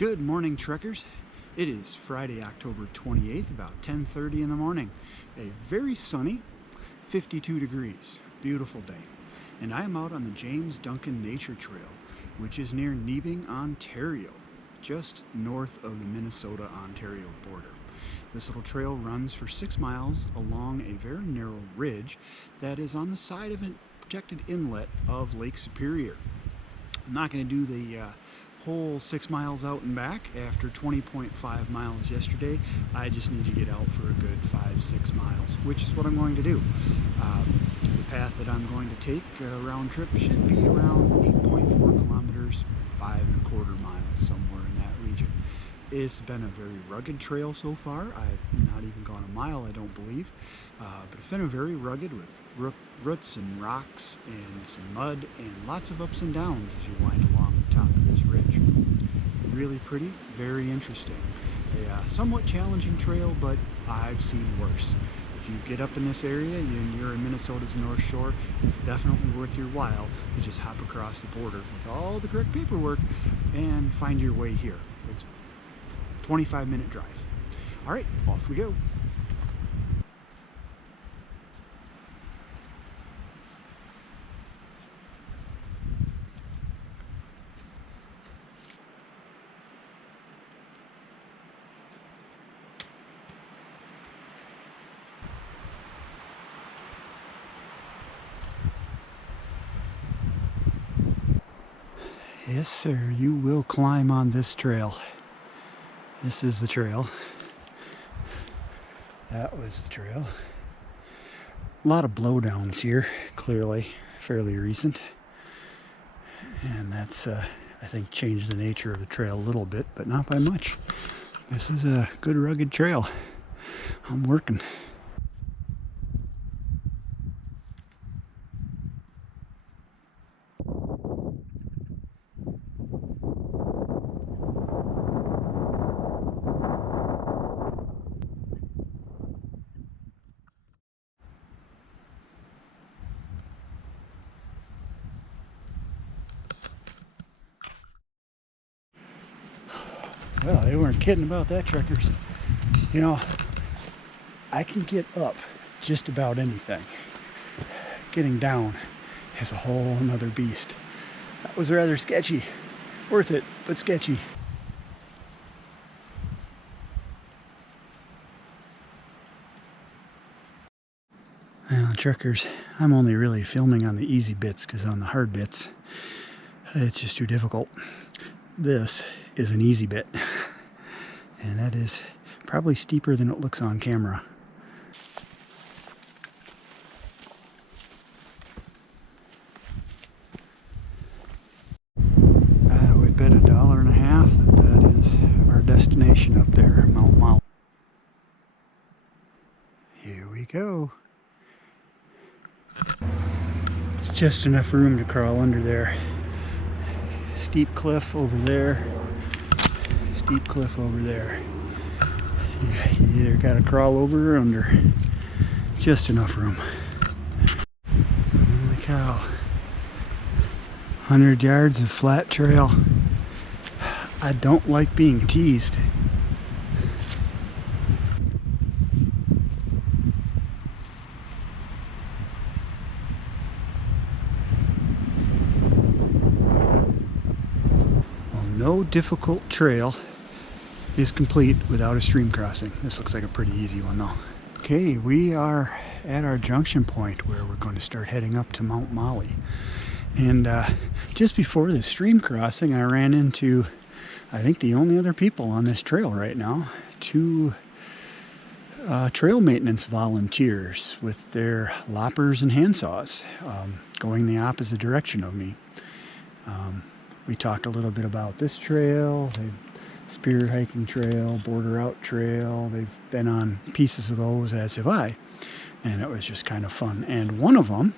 Good morning, trekkers. It is Friday, October 28th, about 10:30 in the morning. A very sunny 52 degrees, beautiful day. And I am out on the James Duncan Nature Trail, which is near Nebing, Ontario, just north of the Minnesota-Ontario border. This little trail runs for 6 miles along a very narrow ridge that is on the side of a protected inlet of Lake Superior. I'm not going to do the whole 6 miles out and back after 20.5 miles yesterday. I just need to get out for a good 5-6 miles, which is what I'm going to do. The path that I'm going to take round trip should be around 8.4 kilometers, 5¼ miles, somewhere in that region. It's been a very rugged trail so far. I've not even gone a mile, I don't believe, but it's been a very rugged with roots and rocks and some mud and lots of ups and downs as you wind along the top of this ridge. Really pretty, very interesting. A somewhat challenging trail, but I've seen worse. If you get up in this area and you're in Minnesota's North Shore, it's definitely worth your while to just hop across the border with all the correct paperwork and find your way here. It's a 25-minute drive. All right, off we go. Yes, sir, you will climb on this trail. This is the trail. That was the trail. A lot of blowdowns here, clearly, fairly recent. And that's, I think, changed the nature of the trail a little bit, but not by much. This is a good rugged trail. I'm working. Well, they weren't kidding about that, trekkers. You know, I can get up just about anything. Getting down is a whole nother beast. That was rather sketchy. Worth it, but sketchy. Well, trekkers, I'm only really filming on the easy bits because on the hard bits, it's just too difficult. This is an easy bit, and that is probably steeper than it looks on camera. I would bet $1.50 that is our destination up there, Mount Molly. Here we go. It's just enough room to crawl under there. Steep cliff over there, steep cliff over there. You either gotta crawl over or under. Just enough room. Holy cow. 100 yards of flat trail. I don't like being teased. No difficult trail is complete without a stream crossing. This looks like a pretty easy one though. Okay, we are at our junction point where we're going to start heading up to Mount Molly. And just before the stream crossing, I ran into, I think, the only other people on this trail right now. 2 trail maintenance volunteers with their loppers and handsaws going the opposite direction of me. We talked a little bit about this trail, the Spear Hiking Trail, Border Out Trail. They've been on pieces of those, as have I, and it was just kind of fun. And one of them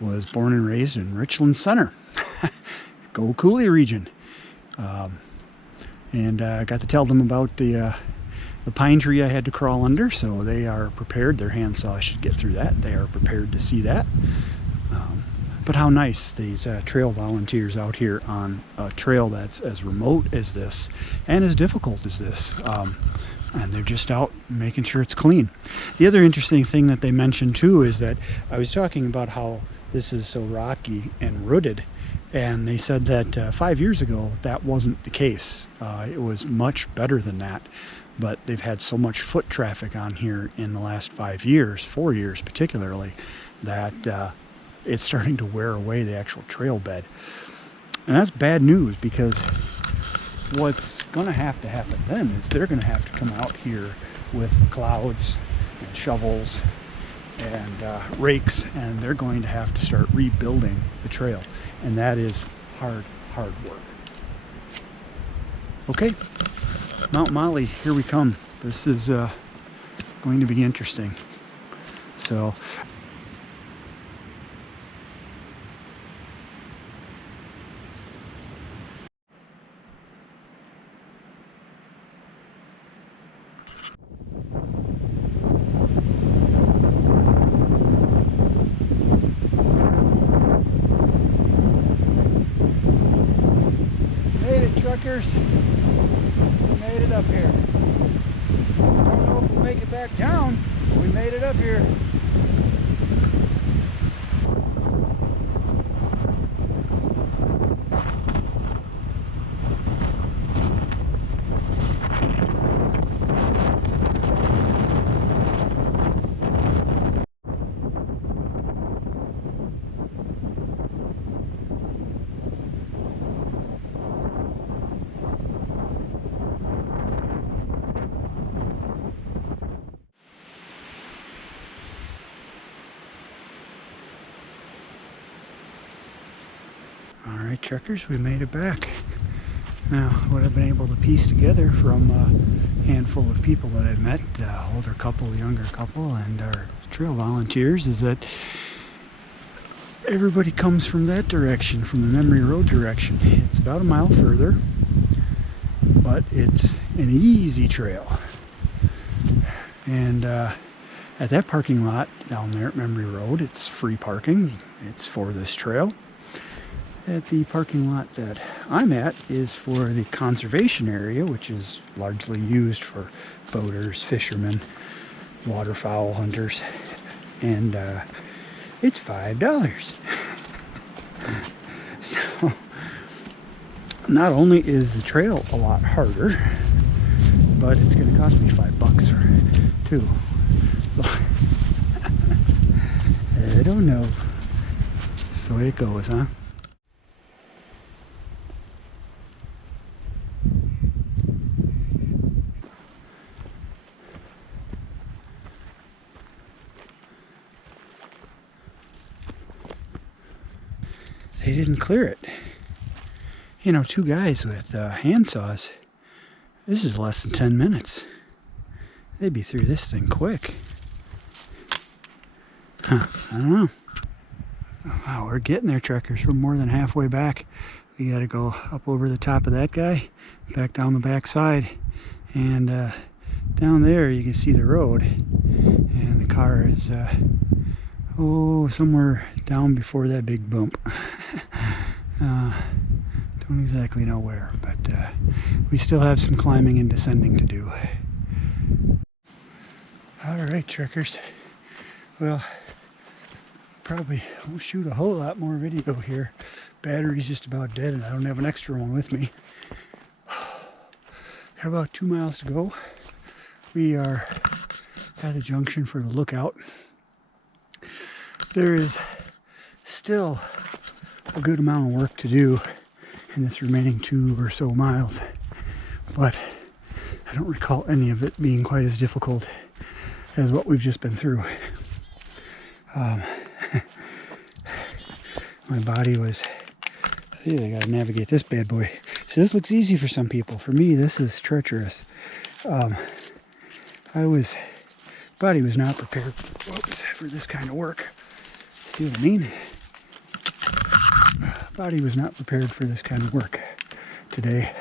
was born and raised in Richland Center, Go Coulee region, and I got to tell them about the pine tree I had to crawl under, so they are prepared. Their handsaw should get through that. They are prepared to see that. But how nice these trail volunteers out here on a trail that's as remote as this and as difficult as this. And they're just out making sure it's clean. The other interesting thing that they mentioned too is that I was talking about how this is so rocky and rooted, and they said that 5 years ago that wasn't the case. It was much better than that, but they've had so much foot traffic on here in the last 5 years, 4 years particularly, that it's starting to wear away the actual trail bed. And that's bad news, because what's going to happen then is they're going to have to come out here with clouds and shovels and rakes, and they're going to have to start rebuilding the trail, and that is hard work. Okay, Mount Molly, here we come. This is going to be interesting. So truckers, we made it up here. Don't know if we'll make it back down, but we made it up here. Alright, truckers, we made it back. Now, what I've been able to piece together from a handful of people that I've met, older couple, younger couple, and our trail volunteers, is that everybody comes from that direction, from the Memory Road direction. It's about a mile further, but it's an easy trail. And at that parking lot down there at Memory Road, it's free parking. It's for this trail. At the parking lot that I'm at is for the conservation area, which is largely used for boaters, fishermen, waterfowl hunters, and it's $5. So not only is the trail a lot harder, but it's going to cost me $5 for it too. I don't know. It's the way it goes, huh? They didn't clear it. You know, 2 guys with hand saws, this is less than 10 minutes. They'd be through this thing quick. Huh, I don't know. Wow, we're getting there, truckers. We're more than halfway back. We gotta go up over the top of that guy, back down the back side, and down there you can see the road, and the car is somewhere down before that big bump. Don't exactly know where, but we still have some climbing and descending to do. Alright, truckers. Well, probably won't shoot a whole lot more video here. Battery's just about dead and I don't have an extra one with me. Got about 2 miles to go. We are at the junction for the lookout. There is still a good amount of work to do in this remaining 2 or so miles, but I don't recall any of it being quite as difficult as what we've just been through. My body was, I gotta navigate this bad boy. So this looks easy for some people. For me, this is treacherous. Body was not prepared for this kind of work. See what I mean? Body was not prepared for this kind of work today,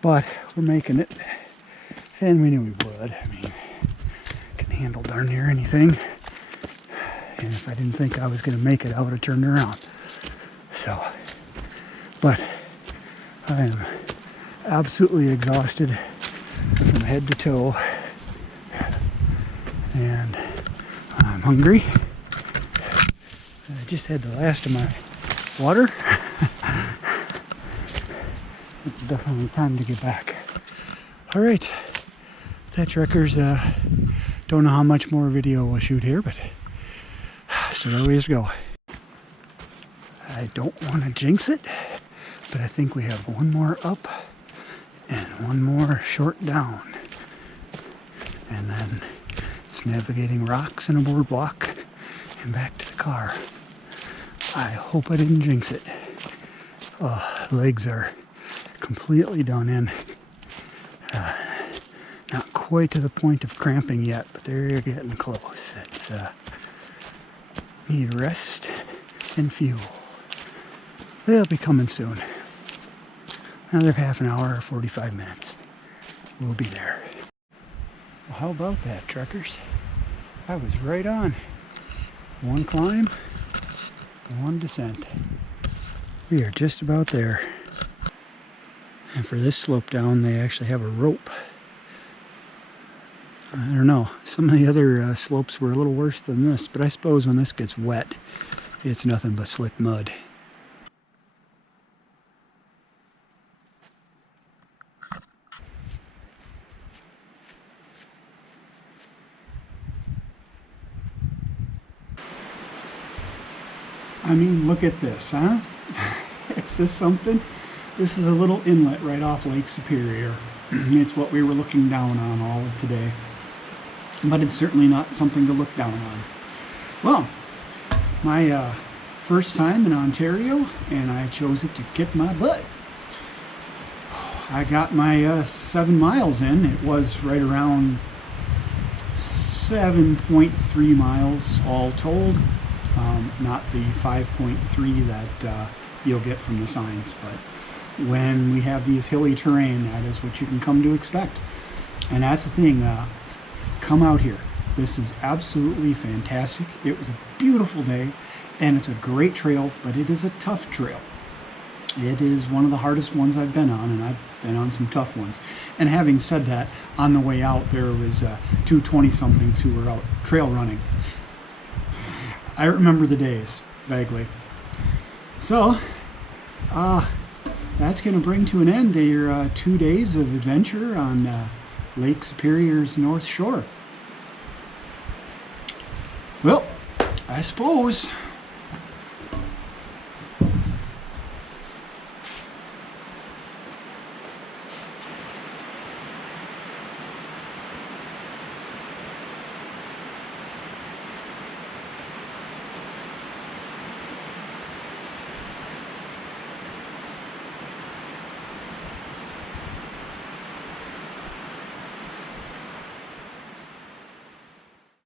but we're making it, and we knew we would. I mean, can handle darn near anything. And if I didn't think I was going to make it, I would have turned around. So, but I am absolutely exhausted from head to toe. And I'm hungry. I just had the last of my water. It's definitely time to get back. All right, that trekkers. Don't know how much more video we'll shoot here, but so there we go. I don't want to jinx it, but I think we have one more up and one more short down, and then it's navigating rocks and a boardwalk and back to the car. I hope I didn't jinx it. Legs are completely done in. Not quite to the point of cramping yet, but they're getting close. It's need rest and fuel. They'll be coming soon. Another half an hour or 45 minutes. We'll be there. Well, how about that, trekkers? I was right on. One climb, one descent. We are just about there. And for this slope down, they actually have a rope. I don't know. Some of the other slopes were a little worse than this, but I suppose when this gets wet, it's nothing but slick mud. I mean, look at this, huh? Is this something? This is a little inlet right off Lake Superior. It's what we were looking down on all of today. But it's certainly not something to look down on. Well, my first time in Ontario, and I chose it to kick my butt. I got my 7 miles in. It was right around 7.3 miles all told. Not the 5.3 that you'll get from the signs, but when we have these hilly terrain, that is what you can come to expect. And that's the thing, come out here. This is absolutely fantastic. It was a beautiful day, and it's a great trail, but it is a tough trail. It is one of the hardest ones I've been on, and I've been on some tough ones. And having said that, on the way out, there was two 20-somethings who were out trail running. I remember the days, vaguely. So, that's going to bring to an end your 2 days of adventure on Lake Superior's North Shore. Well, I suppose